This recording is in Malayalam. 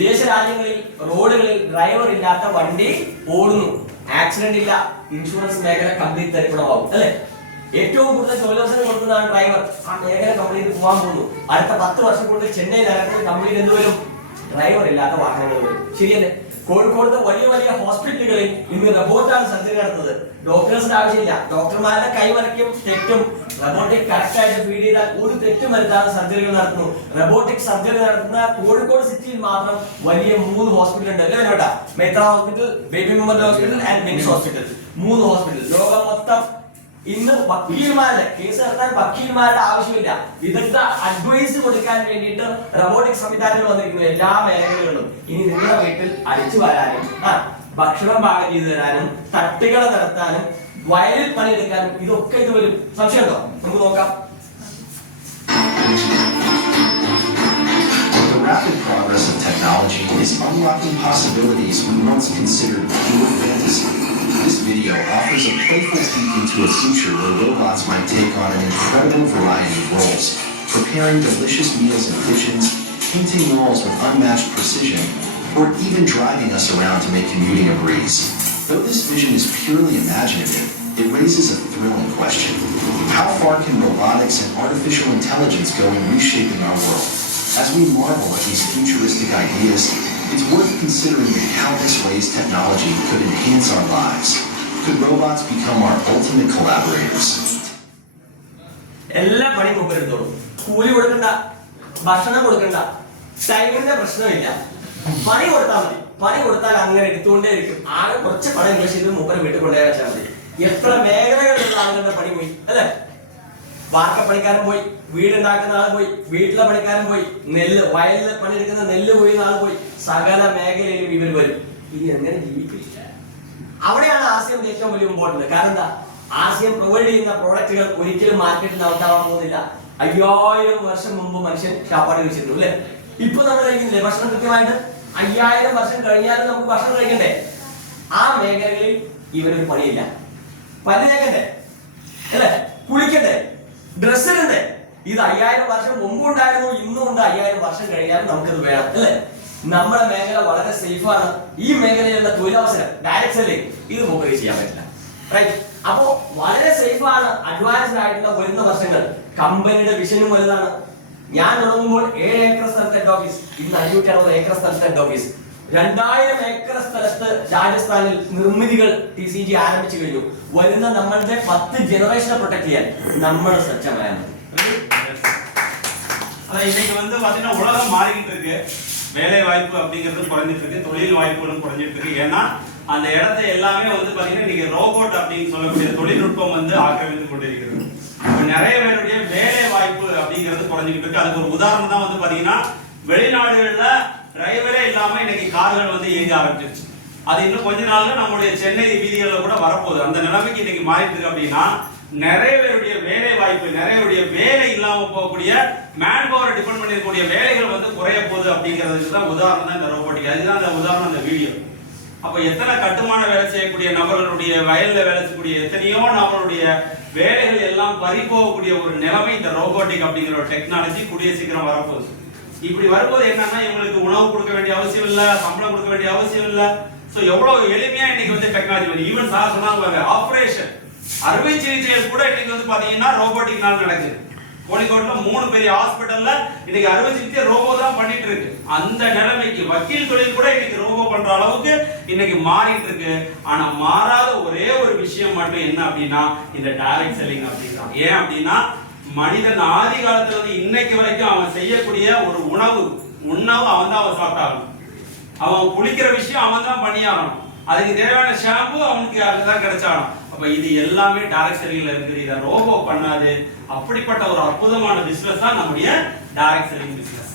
വിദേശ രാജ്യങ്ങളിൽ റോഡുകളിൽ ഡ്രൈവർ ഇല്ലാത്ത വണ്ടി ഓടുന്നു, ആക്സിഡന്റ് ഇല്ല, ഇൻഷുറൻസ് മേഖല കംപ്ലീറ്റ് തരിപ്പണമാകും അല്ലെ. ഏറ്റവും കൂടുതൽ തൊഴിലവസരം കൊടുക്കുന്നതാണ് ഡ്രൈവർ. ആ മേഖല കംപ്ലീറ്റ് പോകാൻ പോകുന്നു. അടുത്ത 10 വർഷം കൊണ്ട് ചെന്നൈ നഗരത്തിൽ കംപ്ലീറ്റ് എന്തുവരും? ഡ്രൈവർ ഇല്ലാത്ത വാഹനങ്ങൾ വരും. ശരിയല്ലേ? കോഴിക്കോട് വലിയ വലിയ ഹോസ്പിറ്റലുകളിൽ ഇന്ന് റോബോട്ടാണ് സർജറി നടത്തുന്നത്. ഡോക്ടേഴ്സിന്റെ ആവശ്യമില്ല. ഡോക്ടർമാരുടെ കൈവരയ്ക്കും തെറ്റും റോബോട്ടിക് കറക്റ്റ് ആയിട്ട് ഫീഡ് ചെയ്താൽ ഒരു തെറ്റും വരുത്താതെ സർജറികൾ നടത്തുന്നു. റോബോട്ടിക് സർജറി നടത്തുന്ന കോഴിക്കോട് സിറ്റിയിൽ മാത്രം വലിയ 3 ഹോസ്പിറ്റൽ ഉണ്ട് അല്ലേ വേണ്ട? Methra hospital, baby memorial hospital and VIMS hospital. 3 hospital. ലോകം മൊത്തം ഇന്ന് വക്കീൽമാരുടെ കേസ് നടത്താൻ വക്കീൽമാരുടെ ആവശ്യമില്ല. വിദഗ്ധ അഡ്വൈസ് കൊടുക്കാൻ വേണ്ടിയിട്ട് റോബോട്ടിക് സംവിധാനങ്ങൾ വന്നിരിക്കുന്നു എല്ലാ മേഖലകളിലും. ഇനി നിങ്ങളുടെ വീട്ടിൽ അടിച്ചു വരാനും ഭക്ഷണം പാകം ചെയ്തു തരാനും തട്ടുകൾ നടത്താനും വയലിൽ പണിയെടുക്കാനും ഇതൊക്കെ ഇത് വരും. സംശയമുണ്ടോ? നമുക്ക് നോക്കാം. The rapid progress of technology is unlocking possibilities we once considered pure fantasy. This video offers a playful peek into a future where robots might take on an incredible variety of roles, preparing delicious meals in kitchens, painting walls with unmatched precision, or even driving us around to make commuting a breeze. Though this vision is purely imaginative, it raises a thrilling question. How far can robotics and artificial intelligence go in reshaping our world? As we marvel at these futuristic ideas, it's worth considering the countless ways technology could enhance our lives. Could robots become our ultimate collaborators? എല്ലാ പണിയും മുമ്പെടുത്തോളൂ. കൂലി കൊടുക്കണ്ട, ഭക്ഷണം കൊടുക്കണ്ട, ടൈമിന്റെ പ്രശ്നമില്ല. പണി കൊടുത്താൽ മതി. പണി കൊടുത്താൽ അങ്ങനെ എടുത്തുകൊണ്ടേയിരിക്കും. ആകെ കുറച്ച് പണം ഇംഗ്ലീഷ് ചെയ്ത് മൂപ്പരെ വീട്ടിൽ കൊണ്ടുപോയി വെച്ചാൽ മതി. എത്ര മേഖലകളിലുള്ള ആളുകളുടെ പണി പോയി അല്ലെ? വാർക്കപ്പണിക്കാരൻ പോയി, വീടുണ്ടാക്കുന്ന ആൾ പോയി, വീട്ടിലെ പണിക്കാരൻ പോയി, നെല്ല് വയലിൽ പണിയെടുക്കുന്ന നെല്ല് പോയി ആൾ പോയി. സകല മേഖലയിലും ഇവർ വരും. ഇനി എങ്ങനെ ജീവിക്കില്ല? അവിടെയാണ് ആശയം ഏറ്റവും വലിയ ഇമ്പോർട്ടന്റ്. കാരണം എന്താ? ആശയം പ്രൊവൈഡ് ചെയ്യുന്ന പ്രോഡക്റ്റുകൾ ഒരിക്കലും മാർക്കറ്റിൽ ഔട്ടാവാൻ പോകുന്നില്ല. 5000 വർഷം മുമ്പ് മനുഷ്യൻ ശാപ്പാട് കഴിച്ചിരുന്നു അല്ലെ? ഇപ്പൊ നമ്മൾ കഴിക്കുന്നില്ലേ ഭക്ഷണം കൃത്യമായിട്ട്? 5000 വർഷം കഴിഞ്ഞാലും നമുക്ക് ഭക്ഷണം കഴിക്കണ്ടേ? ആ മേഖലകളിൽ ഇവനൊരു പണിയില്ല. പല്ല് തേക്കണ്ടേ അല്ലെ? കുളിക്കണ്ടേ? ഡ്രസ് ഇടണ്ടേ? ഇത് 5000 വർഷം മുമ്പ് ഉണ്ടായിരുന്നു, ഇന്നും ഉണ്ട്. 5000 വർഷം കഴിഞ്ഞാലും നമുക്കത് വേണം അല്ലെ? നമ്മുടെ മേഖല വളരെ സേഫാണ്. ഈ മേഖലയിലുള്ള തൊഴിലവസരം ഡയറക്ട് സെല്ലിംഗ് ഇത് നമുക്ക് ചെയ്യാൻ പറ്റില്ല. റൈറ്റ്? അപ്പോ വളരെ സേഫാണ്. അഡ്വാൻസ്ഡ് ആയിട്ടുള്ള വരുന്ന വർഷങ്ങൾ. കമ്പനിയുടെ വിഷനും വലുതാണ്. ഞാൻ തുടങ്ങുമ്പോൾ 7 ഏക്കർ സ്ഥലത്തെ ഹെഡ് ഓഫീസ്, ഇന്ന് 560 ഏക്കർ സ്ഥലത്തെ ഹെഡ് ഓഫീസ്. 2000 ഏക്കർ സ്ഥലത്ത് രാജസ്ഥാനിൽ നിർമ്മിതികൾ TCG ആരംഭിച്ചു കഴിഞ്ഞു. വരുന്ന നമ്മളുടെ 10 ജനറേഷനെ പ്രൊട്ടക്ട് ചെയ്യാൻ നമ്മൾ സജ്ജമായ இன்னைக்கு பாத்தீங்கன்னா உலகம் மாறிக்கிட்டு இருக்கு. வேலை வாய்ப்பு அப்படிங்கிறது குறைஞ்சிட்டு இருக்கு, தொழில் வாய்ப்புகளும் குறைஞ்சிட்டு இருக்கு. ஏன்னா அந்த இடத்தை எல்லாமே பாத்தீங்கன்னா இன்னைக்கு ரோபோட் அப்படின்னு சொல்லக்கூடிய தொழில்நுட்பம் ஆக்கிரமித்து கொண்டிருக்கிறது. நிறைய பேருடைய வேலை வாய்ப்பு அப்படிங்கிறது குறைஞ்சிக்கிட்டு இருக்கு. அதுக்கு ஒரு உதாரணம் தான் பாத்தீங்கன்னா வெளிநாடுகள்ல டிரைவரே இல்லாம இன்னைக்கு கார்கள் இயங்க ஆரம்பிச்சிருச்சு. அது இன்னும் கொஞ்ச நாள்ல நம்மளுடைய சென்னை வீதிகளில் கூட வரப்போகுது. அந்த நிலைமைக்கு இன்னைக்கு மாறிட்டு இருக்கு. அப்படின்னா நிறைய பேருடைய வேலை வாய்ப்பு, நிறைய பேருடைய வேலை இல்லாம போகக்கூடிய மேன் பவரை டிபெண்ட் பண்ணிருக்கக்கூடிய வேலைகள் குறைய போகுது அப்படிங்கிறதுக்கு தான் உதாரணம் தான் இந்த ரோபோட்டிக். அதுதான் அந்த உதாரணம் அந்த வீடியோ. அப்ப எத்தனை கட்டுமான வேலை செய்யக்கூடிய நபர்களுடைய, வயல்ல வேலை செய்யக்கூடிய எத்தனையோ நபர்களுடைய வேலைகள் எல்லாம் பறி போகக்கூடிய ஒரு நிலைமை இந்த ரோபோட்டிக் அப்படிங்கிற ஒரு டெக்னாலஜி கூடிய சீக்கிரம் வரப்போகுது. இப்படி வரும்போது என்னன்னா இவங்களுக்கு உணவு கொடுக்க வேண்டிய அவசியம் இல்ல, சம்பளம் கொடுக்க வேண்டிய அவசியம் இல்ல. சோ எவ்வளவு எளிமையா இன்னைக்கு டெக்னாலஜி வருது. ஈவன் சார் சொன்னாங்க ஆபரேஷன் அறுவை சிகிச்சைகள் கூட இன்னைக்கு பாத்தீங்கன்னா ரோபோட்டிக்னால நடக்குது. கோழிக்கோட்ல 3 பெரிய ஹாஸ்பிடல்ல இன்னைக்கு அறுவை சிகிச்சை ரோபோ தான் பண்ணிட்டு இருக்கு. அந்த நிலைமைக்கு வக்கீல் தொழில் கூட இன்னைக்கு ரோபோ பண்ற அளவுக்கு இன்னைக்கு மாறிட்டு இருக்கு. ஆனா மாறாத ஒரே ஒரு விஷயம் மட்டும் என்ன அப்படின்னா இந்த டைரக்ட் செல்லிங் அப்படிங்கிறான். ஏன் அப்படின்னா மனிதன் ஆதி காலத்துல இன்னைக்கு வரைக்கும் அவன் செய்யக்கூடிய ஒரு உணவு அவன் தான் அவன் சாப்பிட்டாகணும். அவன் குளிக்கிற விஷயம் அவன் தான் பண்ணியாகணும். அதுக்கு தேவையான ஷாம்பு அவனுக்கு அதுதான் கிடைச்சாகணும். அப்ப இது எல்லாமே டைரக்ட் செல்லிங்ல இருக்குது. இதை ரோபோ பண்ணாது. அப்படிப்பட்ட ஒரு அற்புதமான பிசினஸ் தான் நம்முடைய டைரக்ட் செல்லிங் பிசினஸ்.